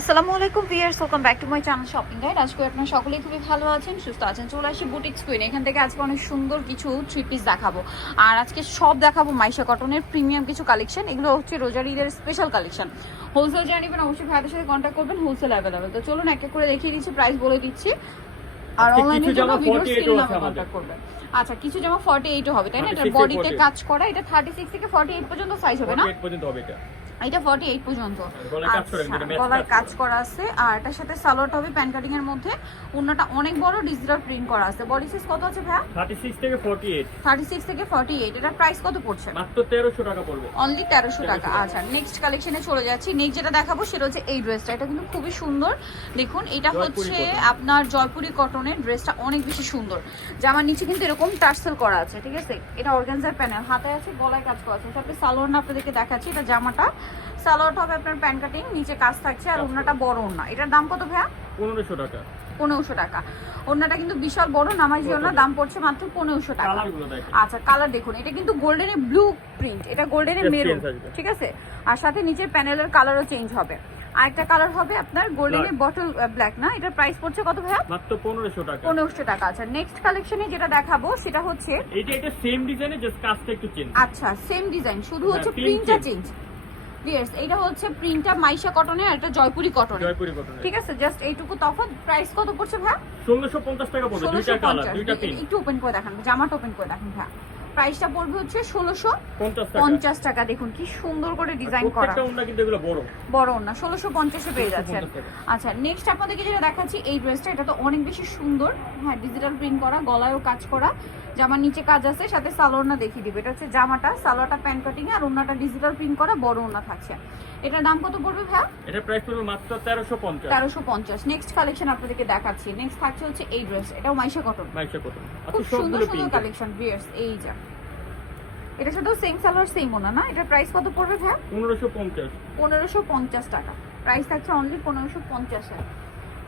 আসসালামু আলাইকুম viewers, welcome back to my channel shopping guide. আজকে আপনারা সকলেই খুবই ভালো আছেন, সুস্থ আছেন। চলে আসি বুটিক্স কুইন। এখান থেকে আজকে অনেক সুন্দর কিছু থ্রি পিস দেখাবো। আর আজকে সব দেখাবো মাইশা কটনের প্রিমিয়াম কিছু কালেকশন। এগুলো হচ্ছে রোজার ঈদের স্পেশাল কালেকশন। হোলসেল যারা নেবেন অবশ্যই ভাইদের সাথে কন্ট্যাক্ট করবেন, হোলসেল অ্যাভেলেবেল। তো চলুন এক এক করে দেখিয়ে দিচ্ছি, প্রাইস বলে দিচ্ছি। আর অনলাইনে জন্য ভিডিও স্ক্রিনে নাম্বার কন্ট্যাক্ট করবেন। আচ্ছা, কিছু জামা 48 হবে তাই না? এটা বডিতে কাজ করা, এটা 36 থেকে 48 পর্যন্ত সাইজ হবে না? 48 পর্যন্ত হবে এটা। এটা 48 পর্যন্ত গলায় কাজ করা আছে। আর এটার সাথে সালোয়ারটা হবে প্যান কাটিং এর মধ্যে। ওন্নাটা অনেক বড় ডিজিটাল প্রিন্ট করা আছে। বডি সাইজ কত আছে ভাইয়া? 36 থেকে 48। 36 থেকে 48। এটা প্রাইস কত পড়ছে? মাত্র 1300 টাকা পড়বে। অনলি 1300 টাকা। আচ্ছা, নেক্সট কালেকশনে চলে যাচ্ছি। নেক্সট যেটা দেখাবো সেটা হচ্ছে এই ড্রেসটা। এটা কিন্তু খুবই সুন্দর। দেখুন, এটা হচ্ছে আপনার জয়পুরি কটনের ড্রেসটা, অনেক বেশি সুন্দর। জামার নিচে কিন্তু এরকম টার্সেল করা আছে, ঠিক আছে? এটা অর্গানজার প্যানেল, হাতে আছে, গলায় কাজ করা আছে। তারপরে সালোয়ারটা আপনাদেরকে দেখাচ্ছি। এটা জামাটা সালোয়ারটা হবে আপনার প্যান কাটিং, নিচে কাজ থাকছে। আর ওন্নাটা বড় ওন্না। এটার দাম কত ভাইয়া? 1500 টাকা। 1500 টাকা। ওন্নাটা কিন্তু বিশাল বড় নামাজি ওন্না, দাম পড়ছে মাত্র 1500 টাকা। আচ্ছা, কালার দেখুন, এটা কিন্তু গোল্ডেনে ব্লু প্রিন্ট, এটা গোল্ডেনে মেরুন, ঠিক আছে? আর সাথে নিচের প্যানেলের কালারও চেঞ্জ হবে। আরেকটা কালার হবে আপনার গোল্ডেনে বটল ব্ল্যাক না? এটার প্রাইস পড়ছে কত ভাইয়া? মাত্র 1500 টাকা। 1500 টাকা। আচ্ছা, নেক্সট কালেকশনে যেটা দেখাবো সেটা হচ্ছে এটা সেম ডিজাইনে, জাস্ট কাজটা একটু চেঞ্জ। আচ্ছা, সেম ডিজাইন, শুধু হচ্ছে প্রিন্টটা চেঞ্জ। ভিউয়ার্স, এটা হচ্ছে প্রিন্টটা মাইশা কটনের আর এটা জয়পুরি কটনের। জয়পুরি কটনের, ঠিক আছে? জাস্ট এইটুকু তফাৎ। প্রাইস কত পড়ছে ভাই? 1650 টাকা পড়বে। দুইটা কালার, দুইটা প্রিন্ট। একটু ওপেন করে দেখান, জামাটা ওপেন করে দেখান ভাই। প্রাইসটা পড়বে হচ্ছে 1650 টাকা। দেখুন কি সুন্দর করে ডিজাইন করা। প্রত্যেকটা ওন্না কিন্তু এগুলো বড় বড় ওন্না। 1650 এ পেয়ে যাচ্ছেন। আচ্ছা, নেক্সট আপনাদেরকে যেটা দেখাচ্ছি এই ড্রেসটা। এটা তো অনেক বেশি সুন্দর। হ্যাঁ, ডিজিটাল প্রিন্ট করা, গলায়ও কাজ করা, জামার নিচে কাজ আছে, সাথে সালোয়ারটা দেখিয়ে দিবে। এটা হচ্ছে জামাটা, সালোয়ারটা প্যান কাটিং এ, আর ওন্নাটা ডিজিটাল প্রিন্ট করা, বড় ওন্না থাকছে। এটার দাম কত পড়বে ভাই? এটা প্রাইস পড়বে মাত্র 1350। 1350। নেক্সট কালেকশন আপনাদেরকে দেখাচ্ছি। নেক্সট থাকছে হচ্ছে এই ড্রেস। এটাও মাইশা কটন। মাইশা কটন। খুব সুন্দর সুন্দর কালেকশন ভিউয়ার্স। এই যা, এটা সাথেও সেম সালোয়ার সেম ওনা না? এটার প্রাইস কত পড়বে ভাই? 1550। 1550 টাকা। প্রাইস থাকছে অনলি 1550 এ।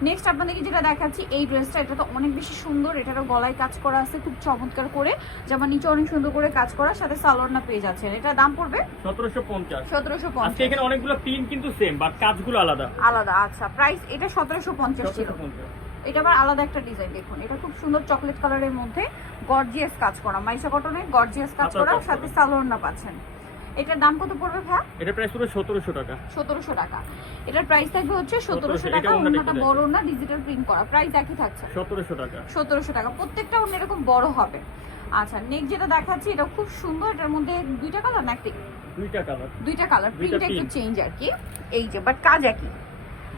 নেক্সট আপনাদেরকে যেটা দেখাচ্ছি এই ড্রেসটা। এটা তো অনেক বেশি সুন্দর। এটারও গলায় কাজ করা আছে খুব চমৎকার করে, যেমন নিচে অনেক সুন্দর করে কাজ করা, সাথে সালোয়ারটা পেয়ে যাচ্ছে। এটার দাম পড়বে 1750। 1750। আজকে এখানে অনেকগুলো প্রিন্ট কিন্তু সেম, বাট কাজগুলো আলাদা আলাদা। আচ্ছা, প্রাইস এটা 1750 ছিল। এটা আবার আলাদা একটা ডিজাইন। দেখুন, এটা খুব সুন্দর চকলেট কালারের মধ্যে গর্জিয়াস কাজ করা, মাইশা কটনের গর্জিয়াস কাজ করা, সাথে সালোয়ারটা পাচ্ছেন। এটার দাম কত পড়বে ভাই? এটা প্রাইস পুরো 1700 টাকা। 1700 টাকা। এটার প্রাইস থাকবে হচ্ছে 1700 টাকা। ওন্নাটা বড় না, ডিজিটাল প্রিন্ট করা। প্রাইস একই থাকছে 1700 টাকা। 1700 টাকা। প্রত্যেকটা ওন্না এরকম বড় হবে। আচ্ছা, নেক্সট যেটা দেখাচ্ছি এটা খুব সুন্দর। এটার মধ্যে দুইটা কালার না? দুইটা কালার। দুইটা কালার, প্রিন্টটা একটু চেঞ্জ আর কি। এই যে, বাট কাজ একই,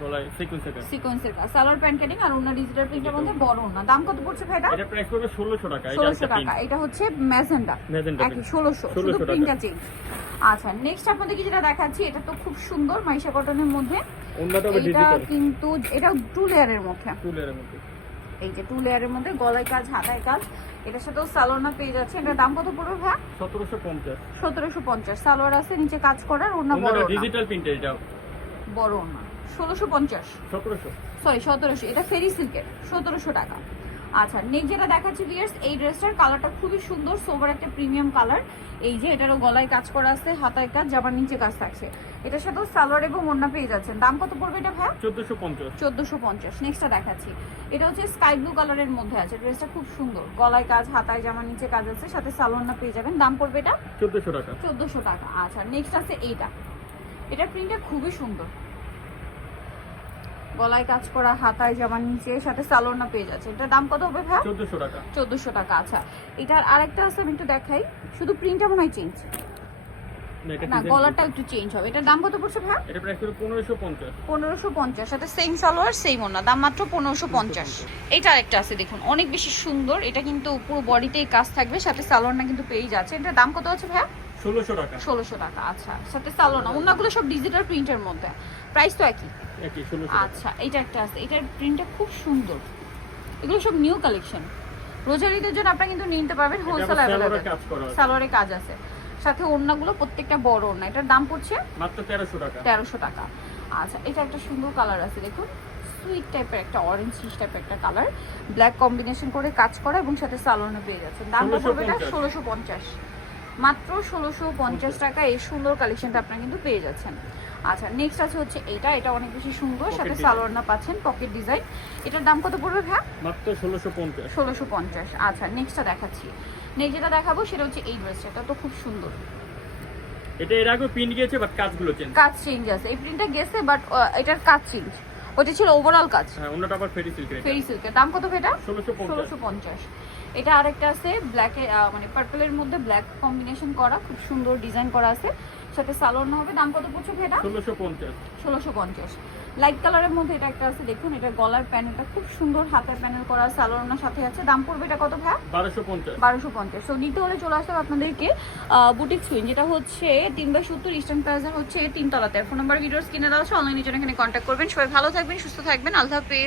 গলায় সিকোয়েন্সের কাজ, সালোয়ার প্যান কাটিং, আর ওন্না ডিজিটাল প্রিন্টের মধ্যে বড় ওন্না। দাম কত পড়ছে ভাই? এটা প্রাইস পড়বে 1600 টাকা। 1600 টাকা। এটা হচ্ছে ম্যাজেন্ডা, একই 1600, শুধু প্রিন্টটা চেঞ্জ। আচ্ছা, নেক্সট আপনাদেরকে যেটা দেখাচ্ছি এটা তো খুব সুন্দর মাইশা কটনের মধ্যে। এটা কিন্তু এটা টু লেয়ারের মধ্যে। এই যে টু লেয়ারের মধ্যে গলায় কাজ, হাতায় কাজ। এটার সাথেও সালোয়ারটা পেয়ে যাচ্ছে। এটার দাম কত পড়বে ভাই? 1750। 1750। সালোয়ার আছে, নিচে কাজ করার, ওন্না বড়, ডিজিটাল প্রিন্ট। এটা বড় ওন্না। 1650, 1700, সরি 1700। এটা ফেরি সিল্কের, 1700 টাকা। আচ্ছা, নেক্সট যেটা দেখাচ্ছি ভিউয়ার্স, এই ড্রেসটার কালারটা খুবই সুন্দর, সোবার একটা প্রিমিয়াম কালার। এই যে এটারও গলায় কাজ করা আছে, হাতায় কাজ, জামার নিচে কাজ থাকছে। এটার সাথেও সালোয়ার এবং ওন্না পেয়ে যাচ্ছেন। দাম কত পড়বে এটা ভাই? 1450। 1450। নেক্সটটা দেখাচ্ছি। এটা হচ্ছে স্কাই ব্লু কালারের মধ্যে আছে। ড্রেসটা খুব সুন্দর, গলায় কাজ, হাতায়, জামার নিচে কাজ আছে, সাথে সালোয়ারটা পেয়ে যাবেন। দাম পড়বে এটা 1400 টাকা। 1400 টাকা। আচ্ছা, নেক্সট আছে এইটা। এটার প্রিন্টটা খুবই সুন্দর, গলায় কাজ করা, হাতায়, জামার নিচে, সাথে সালোয়ারটা পেয়ে যাচ্ছে। এটার দাম কত হবে ভাই? 1400 টাকা। 1400 টাকা। আচ্ছা, এটার আরেকটা আছে, আমি একটু দেখাই। শুধু প্রিন্টটা মনে হয় চেঞ্জ না, গলাটা একটু চেঞ্জ হবে। এটার দাম কত পড়ছে ভাই? এটা প্রাইস হলো 1550। 1550, সাথে সেম সালোয়ার সেম ওন্না, দাম মাত্র 1550। এটা আরেকটা আছে, দেখুন অনেক বেশি সুন্দর। এটা কিন্তু পুরো বডিতেই কাজ থাকবে, সাথে সালোয়ারটা কিন্তু পেয়ে যাচ্ছে। এটার দাম কত আছে ভাই? 1600 টাকা। 1600 টাকা। আচ্ছা, সাথে সালোয়ার, ওন্নাগুলো সব ডিজিটাল প্রিন্টের মধ্যে, প্রাইস তো একই। 1600। আচ্ছা, এটা একটা আছে, এটার প্রিন্টটা খুব সুন্দর। এগুলো সব নিউ কালেকশন, রোজার ঈদের জন্য আপনারা কিন্তু নিতে পারবেন, হোলসেল অ্যাভেলেবল। সালোয়ারে কাজ আছে, সাথে ওন্নাগুলো প্রত্যেকটা বড় ওন্না। এটার দাম পড়ছে মাত্র 1300 টাকা। 1300 টাকা। আচ্ছা, এটা একটা সুন্দর কালার আছে, দেখুন সুইট টাইপের একটা অরেঞ্জ ফিশ টাইপের একটা কালার, ব্ল্যাক কম্বিনেশন করে কাজ করা, এবং সাথে সালোয়ারও পেয়ে যাচ্ছে। দাম পড়বে এটা 1650। মাত্র 1650 টাকা এই সুন্দর কালেকশনটা আপনারা কিন্তু পেয়ে যাচ্ছেন। আচ্ছা নেক্সট আছে হচ্ছে এটা অনেক বেশি সুন্দর, Pocket সাথে design। সালোয়ার না পাচ্ছেন পকেট ডিজাইন। এটার দাম কত পড়বে ভাই? মাত্র 1650। 1650। আচ্ছা নেক্সটটা দেখাচ্ছি। নেক্সট যেটা দেখাবো সেটা হচ্ছে এই ড্রেসটা, এটা তো খুব সুন্দর। এটা এর আগে প্রিন্ট গিয়েছে বাট কাজগুলো চেঞ্জ। কাজ চেঞ্জ আছে, এই প্রিন্টটা গেছে বাট এটার কাজ চেঞ্জ, ওটা ছিল ওভারঅল কাজ। হ্যাঁ অন্যটা আবার ফেরি সিল্কের। ফেরি সিল্কের দাম কত এটা? 1650। 1650। এটা আরেকটা আছে ব্ল্যাকে, মানে পার্পলের মধ্যে ব্ল্যাক কম্বিনেশন করা, খুব সুন্দর ডিজাইন করা আছে, সাথে সালোয়ার না হবে। দাম কত পড়ছে এটা? 1650। 1650। লাইট কালারের মধ্যে এটা একটা আছে, দেখুন এটা গলার প্যানেলটা খুব সুন্দর, হাতের প্যানেল করা, সালোয়ার সাথে আছে। দাম পড়বে এটা কত ভাই? 1250। 1250। সো নিতে হলে চলে আসতে হবে আপনাদেরকে বুটিক সুইন, যেটা হচ্ছে 3/70 ইস্টার্ন প্লাজার হচ্ছে 3 তলাতে। ফোন নাম্বার ভিডিওস কিনে দেওয়া আছে, অনলাইনের জন্য এখানে কন্ট্যাক্ট করবেন। সবাই ভালো থাকবেন, সুস্থ থাকবেন, আল্লাহ হাফেজ।